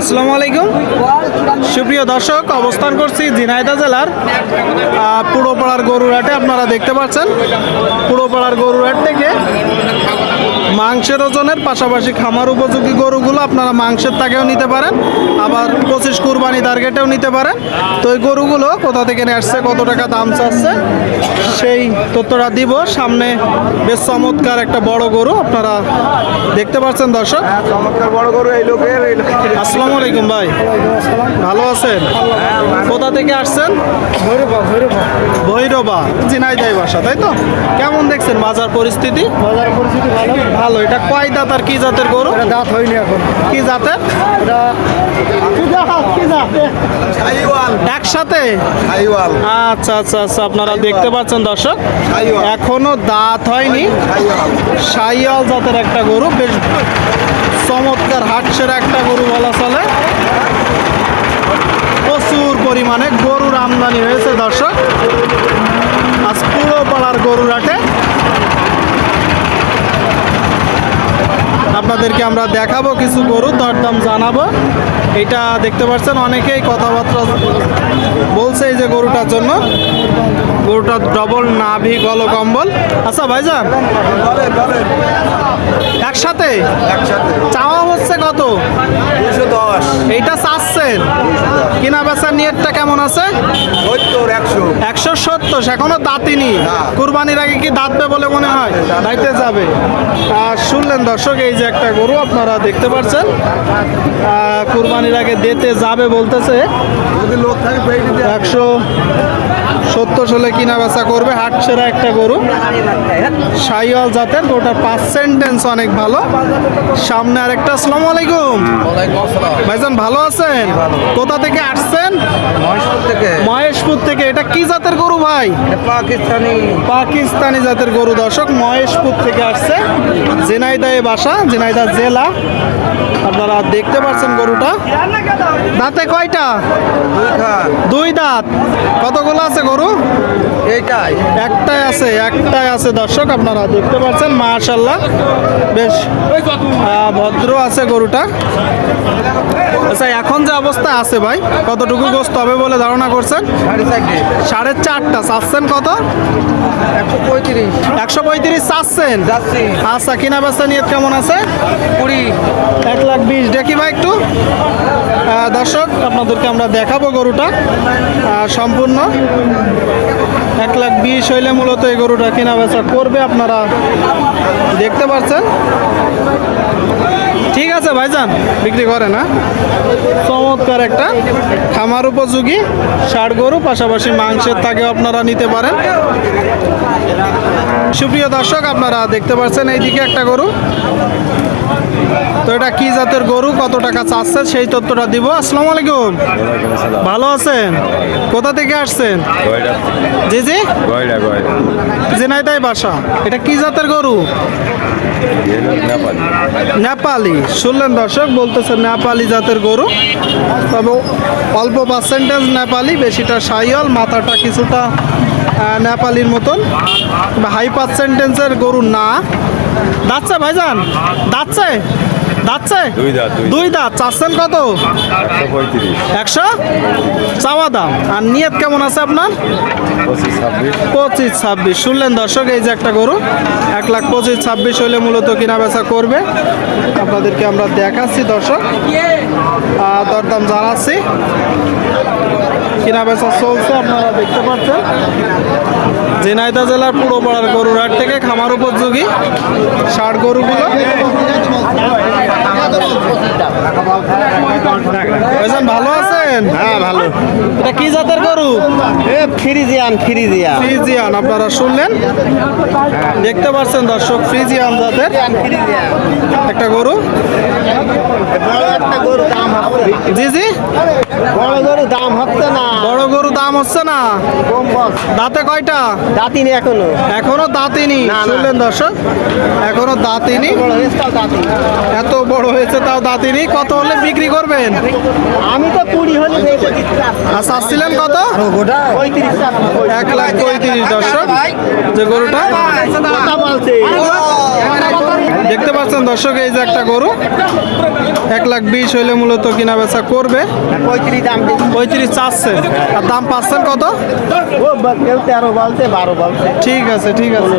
আসসালামু আলাইকুম। সুপ্রিয় দর্শক, অবস্থান করছি জিনাইদা জেলার পুরোপাড়ার গরুরহাটে। আপনারা দেখতে পাচ্ছেন, পুরোপাড়ার গরুরহাট মাংসের ওজনের পাশাপাশি খামার উপযোগী গরুগুলো আপনারা মাংসের তাকেও নিতে পারেন আবার পঁচিশ কুরবানি টার্গেটেও নিতে পারেন। তো এই গরুগুলো কোথা থেকে নিয়ে আসছে কত টাকা দাম চাচ্ছে সেই তথ্যটা দিব। সামনে বেশ চমৎকার একটা বড় গরু আপনারা দেখতে পাচ্ছেন দর্শক। চমৎকার বড় গরু এই লোকের আসসালামু আলাইকুম ভাই। ভালো আছেন? কোথা থেকে আসছেন? ভৈরবা ভৈরবা। ভৈরবা ঝিনাইদাই বাসা তাই তো? কেমন দেখছেন বাজার পরিস্থিতি? বাজার পরিস্থিতি ভালো। ভালো এটা কয় দাঁত আর কি জাতের গরু? দাঁত হয়নি এখন। কি জাতের একসাথে? আচ্ছা আচ্ছা আচ্ছা আপনারা দেখতে পাচ্ছেন দর্শক। এখনও দাঁত হয়নি। সাইওয়াল। সাইয়াল জাতের একটা গরু বেশ চমৎকার হাটসের একটা গরু বলা চলে। প্রচুর পরিমাণে গরুর আমদানি হয়েছে দর্শক। আজ পুরো পাড়ার গরুর হাটে আপনাদেরকে আমরা দেখাবো কিছু গরু দরদাম জানাব। এটা দেখতে পাচ্ছেন অনেকেই কথাবার্তা বলছে এই যে গরুটার জন্য। গরুটা ডবল নাভি গল কম্বল আচ্ছা ভাইজান। একসাথে। চাওয়া বেচার নিয়তটা কেমন আছে? একশো। সত্তর এখনও দাঁতিনি। কুরবানির আগে কি দাঁতবে বলে মনে হয়? দাঁড়াইতে যাবে। আর শুনলেন দর্শক এই যে একটা গরু আপনারা দেখতে পাচ্ছেন কুরবানির আগে দিতে যাবে বলতেছে। একশো সত্তর সালে কিনা বেচা করবে হাট সেরা একটা গরু। সাইওয়াল জাতের গরুটার পার্সেন্টেন্স অনেক ভালো। সামনে আর একটা আসসালামু আলাইকুম। ভাইজান ভালো আছেন? কোথা থেকে আসছেন? মহেশপুর থেকে। এটা কি জাতের গরু ভাই? পাকিস্তানি। পাকিস্তানি জাতের গরু দর্শক মহেশপুর থেকে আসছে জেনাইদায় বাসা জেনাইদা জেলা। আপনারা দেখতে পাচ্ছেন গরুটা। দাঁতে কয়টা? দুই দাঁত। কতগুলো আছে গরু? এইটাই। একটাই আছে একটাই আছে দর্শক আপনারা দেখতে পাচ্ছেন মাশাল্লাহ বেশ ভদ্র আছে গরুটা। আচ্ছা এখন যে অবস্থা আছে ভাই কতটুকু গোস্ত হবে বলে ধারণা করছেন? সাড়ে চারটা। চাচ্ছেন কত? একশো পঁয়ত্রিশ। চাচ্ছেন? আচ্ছা কিনা বেচা নিয়ে কেমন আছে? কুড়ি। এক লাখ বিশ দেখি ভাই একটু। দর্শক আপনাদেরকে আমরা দেখাবো গরুটা সম্পূর্ণ। এক লাখ বিশ হইলে মূলত এই গরুটা কেনা বেচা করবে আপনারা দেখতে পাচ্ছেন ঠিক আছে ভাইজান, বিক্রি করে না চমৎকার একটা খামার উপযোগী ষাট গরু, পাশাপাশি মাংসের তাকেও আপনারা নিতে পারেন। সুপ্রিয় দর্শক, আপনারা দেখতে পাচ্ছেন এইদিকে একটা গরু। তো এটা কি জাতের গরু? কত টাকা চাচ্ছে সেই তথ্যটা দিব। আসসালামু আলাইকুম। ভালো আছেন? কোথা থেকে আসছেন? জি জি। জেনাইদাই বাসা। এটা কি জাতের গরু? নেপালি। শুনলেন দর্শক বলতেছে নেপালি জাতের গরু। তবে অল্প পার্সেন্টেজ নেপালি বেশিটা সাইয়াল মাথাটা কিছুটা নেপালির মতন। হাই পার্সেন্টেজের গরু না। দাচ্ছে ভাইজান? দাচ্ছে দাচ্ছে দুই দাঁত, দুই। দুই দাঁত চাচ্ছেন কত? একশো চাওয়া দাম। আর নিয়ত কেমন আছে আপনার? পঁচিশ ছাব্বিশ। শুনলেন দর্শক এই যে একটা গরু এক লাখ পঁচিশ ছাব্বিশ হলে মূলত কিনা বেচা করবে। আপনাদেরকে আমরা দেখাচ্ছি দর্শক। দরদাম জানাচ্ছি। কিনা বেচা চলছে আপনারা দেখতে পাচ্ছেন। ঝিনাইদহ জেলার পুরো পাড়ার গরুর হাট থেকে খামার উপযোগী ষাট গরুগুলো। ভালো ভালো আছেন হ্যাঁ ভালো। এটা কি জাতের গরু? এ ফ্রিজিয়ান ফ্রিজিয়ান। ফ্রিজিয়ান আপনারা শুনলেন? দেখতে পাচ্ছেন দর্শক ফ্রিজিয়ান জাতের একটা গরু। জি জি। বড় গরু দাম হচ্ছে না। বড় গরু দাম হচ্ছে না। দাঁতে কয়টা? দাঁতিনি এখনও। এখনও দাঁতিনি। শুনলেন দর্শক? এখনও দাঁতিনি। এত বড় হয়েছে তাও দাঁতিনি। কত হলে বিক্রি করবেন? আমি তো কুড়ি চাচ্ছিলেন কত? এক লাখ পঁয়ত্রিশ দর্শক। যে গরুটা? দেখতে পাচ্ছেন দর্শক এই যে একটা গরু। এক লাখ বিশ হইলে মূলত কিনা বেচা করবে। পঁয়ত্রিশ চাচ্ছেন আর দাম পাচ্ছেন কত? ও তেরো বলছে বারো বলছে। ঠিক আছে ঠিক আছে।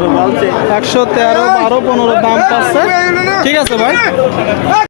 একশো তেরো বারো পনেরো দাম পাচ্ছে। ঠিক আছে ভাই।